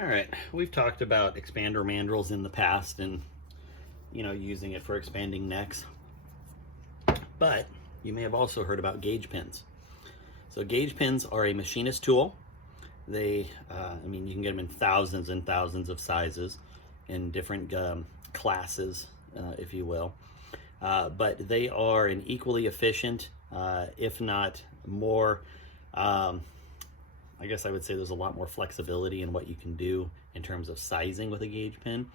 All right, we've talked about expander mandrels in the past and, using it for expanding necks. But you may have also heard about gauge pins. So gauge pins are a machinist tool. You can get them in thousands and thousands of sizes in different classes, if you will. But they are an equally efficient, if not more, I guess I would say there's a lot more flexibility in what you can do in terms of sizing with a gauge pin.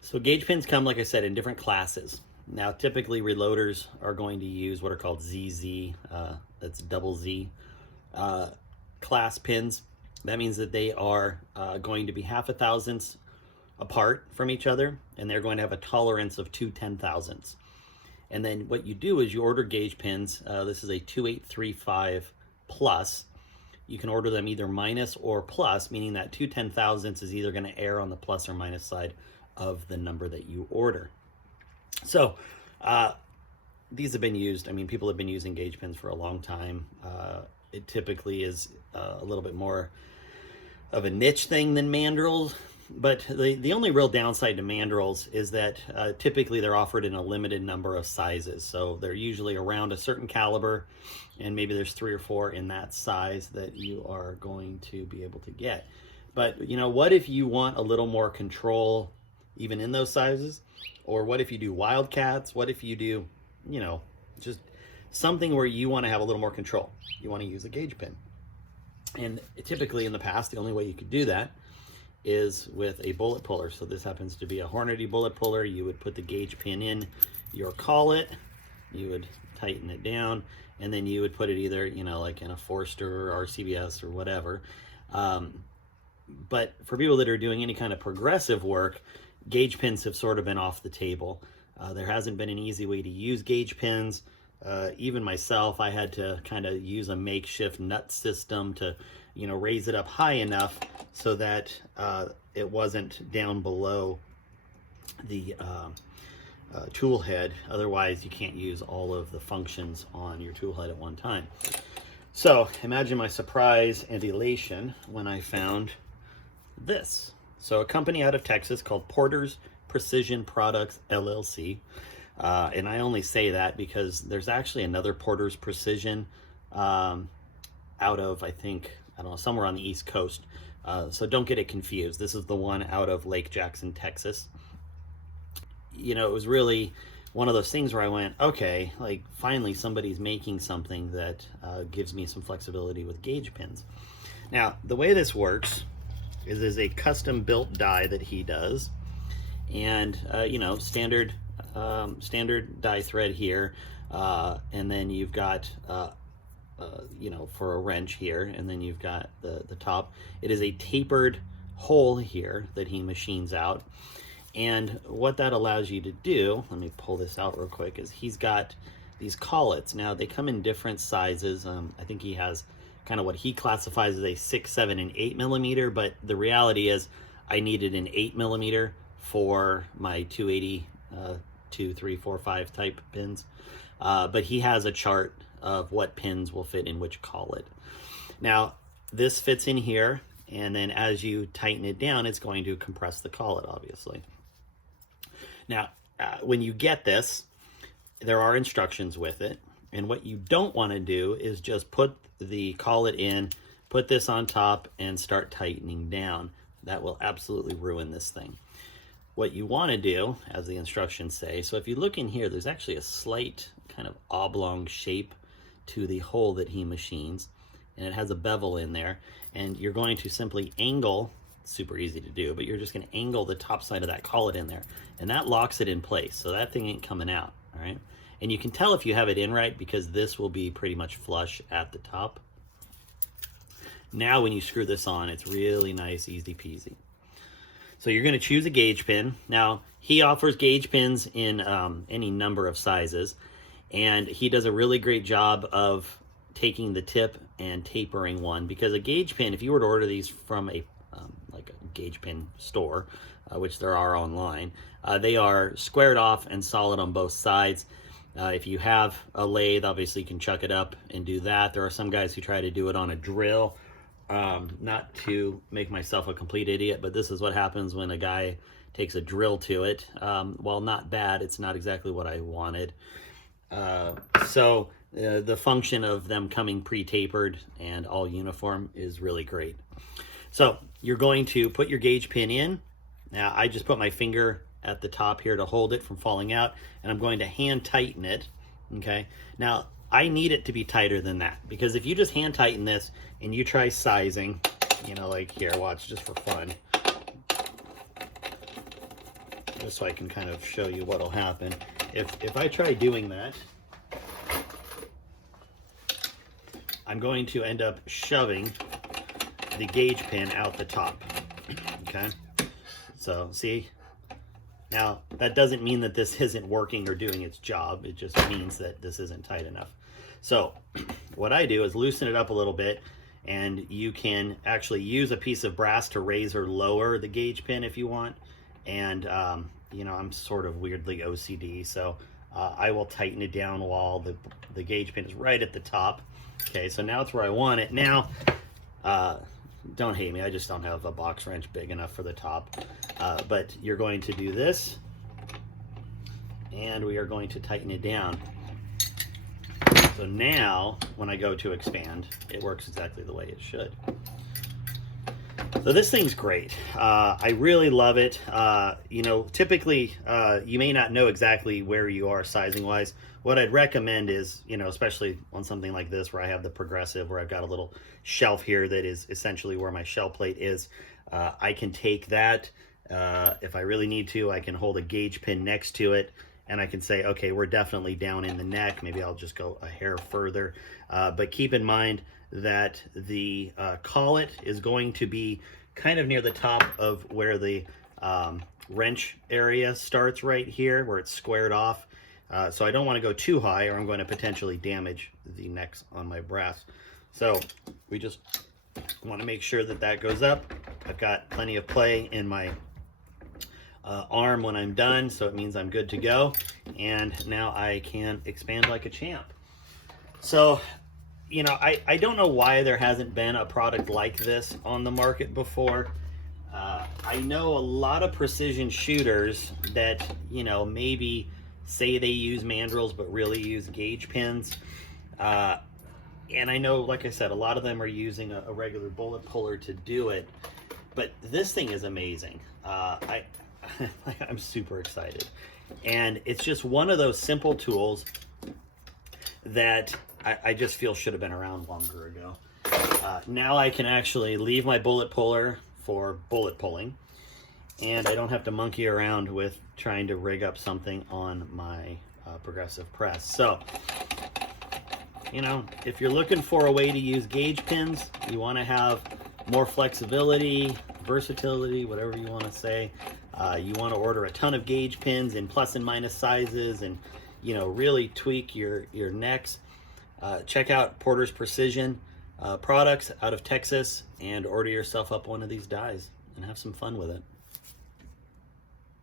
So gauge pins come, like I said, in different classes. Now, typically reloaders are going to use what are called ZZ, that's double Z class pins. That means that they are going to be half a thousandths apart from each other, and they're going to have a tolerance of 2 10,000ths. And then what you do is you order gauge pins. This is a 2835 plus. You can order them either minus or plus, meaning that 2 10,000ths is either going to err on the plus or minus side of the number that you order. So these have been used. People have been using gauge pins for a long time. It typically is a little bit more of a niche thing than mandrels. But the only real downside to mandrels is that typically they're offered in a limited number of sizes. So they're usually around a certain caliber, and maybe there's 3 or 4 in that size that you are going to be able to get. But what if you want a little more control even in those sizes? Or what if you do wildcats? What if you do, just something where you want to have a little more control? You want to use a gauge pin. And typically in the past, the only way you could do that is with a bullet puller. So this happens to be a Hornady bullet puller. You would put the gauge pin in your collet, you would tighten it down, and then you would put it either, like in a Forster or CBS or whatever. But for people that are doing any kind of progressive work, gauge pins have sort of been off the table. There hasn't been an easy way to use gauge pins. Even myself, I had to kind of use a makeshift nut system to raise it up high enough so that it wasn't down below the tool head. Otherwise, you can't use all of the functions on your tool head at one time. So imagine my surprise and elation when I found this. So a company out of Texas called Porter's Precision Products, LLC. And I only say that because there's actually another Porter's Precision out of, I don't know, somewhere on the East Coast. So don't get it confused. This is the one out of Lake Jackson, Texas. It was really one of those things where I went, okay, like finally somebody's making something that gives me some flexibility with gauge pins. Now, the way this works is there's a custom built die that he does. And, standard die thread here. And then you've got for a wrench here, and then you've got the top. It is a tapered hole here that he machines out, and what that allows you to do, let me pull this out real quick, is he's got these collets. Now they come in different sizes. I think he has kind of what he classifies as a 6, 7, and 8 millimeter, but the reality is I needed an 8 millimeter for my 280 2, 3, 4, 5 type pins, but he has a chart of what pins will fit in which collet. Now this fits in here, and then as you tighten it down, it's going to compress the collet, obviously. Now when you get this, there are instructions with it, and what you don't want to do is just put the collet in, put this on top, and start tightening down. That will absolutely ruin this thing. What you want to do, as the instructions say, so if you look in here, there's actually a slight kind of oblong shape to the hole that he machines, and it has a bevel in there, and you're going to simply angle, super easy to do, but you're just going to angle the top side of that collet in there, and that locks it in place, so that thing ain't coming out, all right? And you can tell if you have it in right because this will be pretty much flush at the top. Now when you screw this on, it's really nice, easy peasy. So you're going to choose a gauge pin. Now, he offers gauge pins in any number of sizes, and he does a really great job of taking the tip and tapering one, because a gauge pin, if you were to order these from a like a gauge pin store, which there are online, they are squared off and solid on both sides. If you have a lathe, obviously you can chuck it up and do that. There are some guys who try to do it on a drill Not to make myself a complete idiot, but this is what happens when a guy takes a drill to it. While not bad, it's not exactly what I wanted. So the function of them coming pre-tapered and all uniform is really great. So you're going to put your gauge pin in. Now I just put my finger at the top here to hold it from falling out, and I'm going to hand tighten it. Okay. Now I need it to be tighter than that, because if you just hand tighten this and you try sizing, you know, like here, watch, just for fun, just so I can kind of show you what'll happen. If I try doing that, I'm going to end up shoving the gauge pin out the top. Okay, so see, now that doesn't mean that this isn't working or doing its job. It just means that this isn't tight enough. So what I do is loosen it up a little bit, and you can actually use a piece of brass to raise or lower the gauge pin if you want. And you know, I'm sort of weirdly OCD, so I will tighten it down while the gauge pin is right at the top. Okay, so now it's where I want it. Now, don't hate me, I just don't have a box wrench big enough for the top. But you're going to do this, and we are going to tighten it down. So now, when I go to expand, it works exactly the way it should. So this thing's great. I really love it. You know, typically, you may not know exactly where you are sizing-wise. What I'd recommend is, you know, especially on something like this where I have the progressive, where I've got a little shelf here that is essentially where my shell plate is, I can take that. If I really need to, I can hold a gauge pin next to it, and I can say, okay, we're definitely down in the neck. Maybe I'll just go a hair further. But keep in mind that the collet is going to be kind of near the top of where the wrench area starts, right here, where it's squared off. So I don't want to go too high, or I'm going to potentially damage the necks on my brass. So we just want to make sure that that goes up. I've got plenty of play in my arm when I'm done, so it means I'm good to go. And now I can expand like a champ. So, you know, I don't know why there hasn't been a product like this on the market before. I know a lot of precision shooters that, you know, maybe say they use mandrels but really use gauge pins. And I know, like I said, a lot of them are using a regular bullet puller to do it. But this thing is amazing. I'm super excited. And it's just one of those simple tools that I just feel should have been around longer ago. Now I can actually leave my bullet puller for bullet pulling, and I don't have to monkey around with trying to rig up something on my progressive press. So, you know, if you're looking for a way to use gauge pins, you want to have more flexibility, versatility, whatever you want to say. You want to order a ton of gauge pins in plus and minus sizes, and, you know, really tweak your necks. Check out Porter's Precision products out of Texas, and order yourself up one of these dies and have some fun with it.